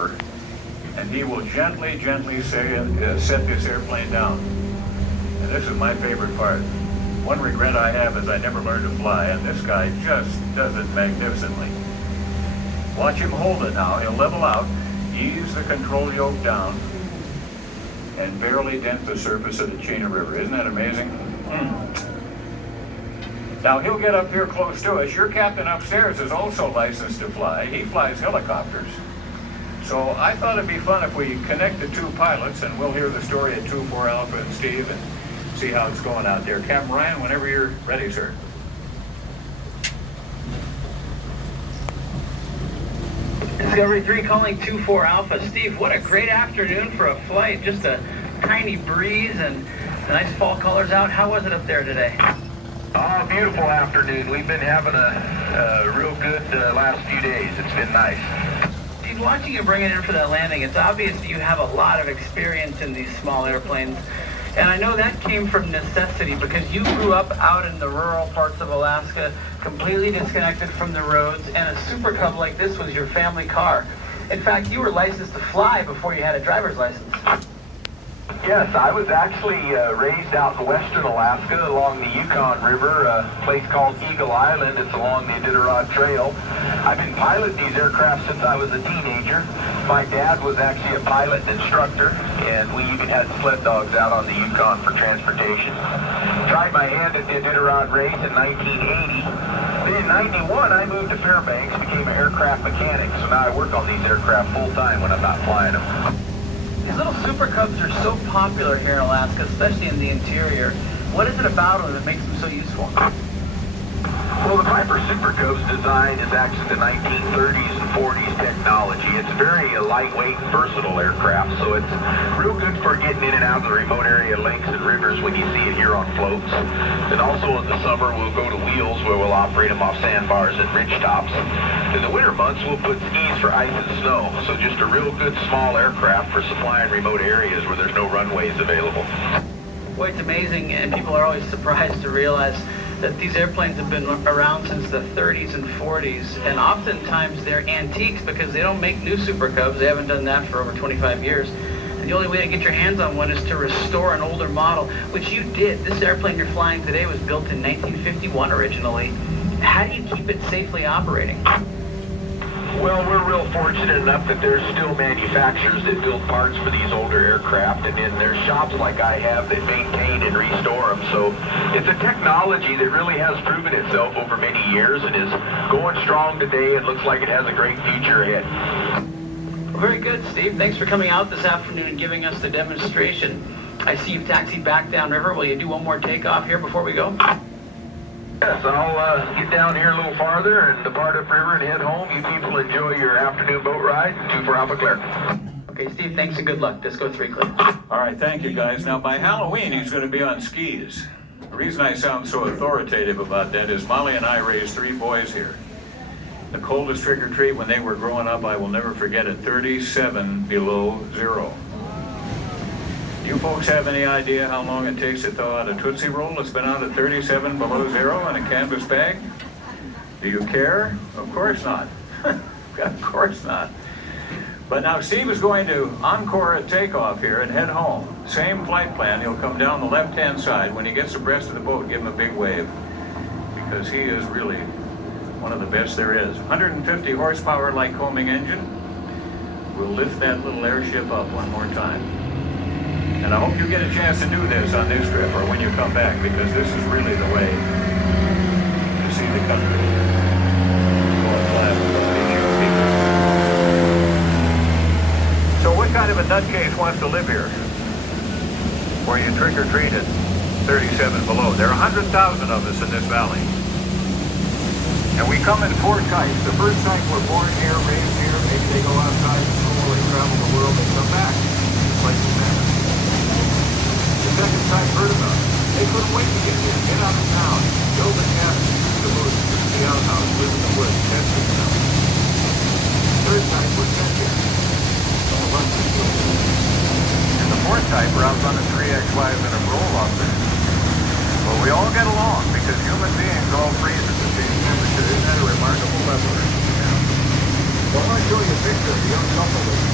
River, and he will gently set this airplane down. And this is my favorite part. One regret I have is I never learned to fly, and this guy just does it magnificently. Watch him hold it now. He'll level out, ease the control yoke down, and barely dent the surface of the Chena River. Isn't that amazing? Now he'll get up here close to us. Your captain upstairs is also licensed to fly. He flies helicopters. So I thought it'd be fun if we connect the two pilots, and we'll hear the story at 2-4 Alpha and Steve and see how it's going out there. Captain Ryan, whenever you're ready, sir. Discovery 3 calling 2-4 Alpha. Steve, what a great afternoon for a flight. Just a tiny breeze and nice fall colors out. How was it up there today? Oh, beautiful afternoon. We've been having a real good last few days. It's been nice. Steve, watching you bring it in for that landing, it's obvious that you have a lot of experience in these small airplanes. And I know that came from necessity because you grew up out in the rural parts of Alaska, completely disconnected from the roads, and a Super Cub like this was your family car. In fact, you were licensed to fly before you had a driver's license. Yes, I was actually raised out in western Alaska along the Yukon River, a place called Eagle Island. It's along the Iditarod Trail. I've been piloting these aircraft since I was a teenager. My dad was actually a pilot and instructor, and we even had sled dogs out on the Yukon for transportation. Tried my hand at the Iditarod race in 1980. Then in 91, I moved to Fairbanks, became an aircraft mechanic, so now I work on these aircraft full-time when I'm not flying them. These little Super Cubs are so popular here in Alaska, especially in the interior. What is it about them that makes them so useful? Well, the Piper Super Cub's design is actually the 1930s and 40s technology. It's very lightweight and versatile aircraft, so it's real good for getting in and out of the remote area lakes and rivers when you see it here on floats. And also in the summer, we'll go to wheels where we'll operate them off sandbars and ridge tops. In the winter months, we'll put skis for ice and snow, so just a real good small aircraft for supplying remote areas where there's no runways available. Boy, it's amazing, and people are always surprised to realize that these airplanes have been around since the 30s and 40s, and oftentimes they're antiques because they don't make new Super Cubs. They haven't done that for over 25 years. And the only way to get your hands on one is to restore an older model, which you did. This airplane you're flying today was built in 1951 originally. How do you keep it safely operating? Well, we're real fortunate enough that there's still manufacturers that build parts for these older aircraft, and then there's shops like I have that maintain and restore them. So it's a technology that really has proven itself over many years and is going strong today and looks like it has a great future ahead. Well, very good, Steve. Thanks for coming out this afternoon and giving us the demonstration. I see you've taxied back downriver. Will you do one more takeoff here before we go? Yes, I'll get down here a little farther and depart upriver and head home. You people enjoy your afternoon boat ride. 2-4 Alpha clear. Okay, Steve, thanks and good luck. Disco 3 clear. All right, thank you, guys. Now, by Halloween, he's going to be on skis. The reason I sound so authoritative about that is Molly and I raised 3 boys here. The coldest trick-or-treat when they were growing up, I will never forget it, 37 below zero. You folks have any idea how long it takes to thaw out a Tootsie Roll that's been out at 37 below zero in a canvas bag? Do you care? Of course not. Of course not. But now Steve is going to encore at takeoff here and head home. Same flight plan. He'll come down the left-hand side. When he gets abreast of the boat, give him a big wave, because he is really one of the best there is. 150 horsepower Lycoming engine. We'll lift that little airship up one more time. And I hope you get a chance to do this on this trip or when you come back, because this is really the way to see the country. Going flat with all these young people. So what kind of a nutcase wants to live here? Where you trick or treat at 37 below. There are 100,000 of us in this valley. And we come in 4 types. The first type were born here, raised here, maybe they go outside the school, they travel the world, they come back. Like the salmon. The second type heard about it. They couldn't wait to get here, get out of town, build a cabin, the woods, the outhouse, live in the woods, test themselves. Third type was sent here. Some of us are still here. And the fourth type are out running 3X5s in a roll off there. Well, we all get along because human beings all freeze at the same temperature. Isn't that a remarkable level? Yeah. So I want to show you a picture of the young couple that